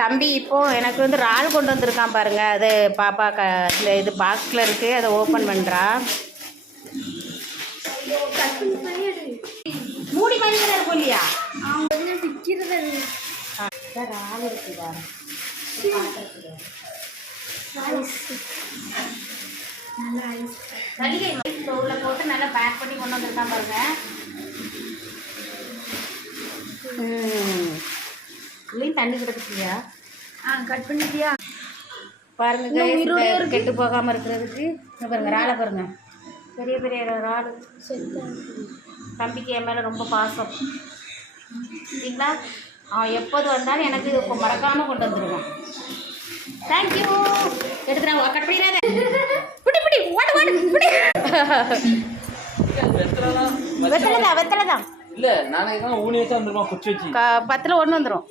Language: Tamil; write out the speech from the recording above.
தம்பி இப்போ எனக்கு வந்து இறால் கொண்டு வந்திருக்கான் பாருங்க. அது பாப்பா இது பாக்ஸில் இருக்குது, அதை ஓப்பன் பண்ணுறா. மூடி பண்ணி தான் இருக்கும் இல்லையா? இறால் இருக்குதா? மல்லிகை உள்ள போட்டு நல்லா பேக் பண்ணி கொண்டு வந்திருக்கான் பாருங்க. இதுலேயும் தண்ணி கிடக்குச்சியா? கட் பண்ணிட்டியா பாருங்க. கெட்டு போகாமல் இருக்கிறதுக்கு பாருங்க இறாலை பாருங்க. பெரிய பெரிய இறால். தம்பிக்கு என் மேலே ரொம்ப பாசம் சரிங்களா? அவன் எப்போது வந்தாலும் எனக்கு இது மறக்காமல் கொண்டு வந்துடுவான். தேங்க்யூ. எடுத்துறாங்க கட் பண்ணிடாத. புடி புடி ஓட ஓட புடி. வெத்தலை தான். இல்ல நானே தான் ஊனி வச்சா வந்துருமா குச்சி வச்சி 10ல் 1 வந்துரும்.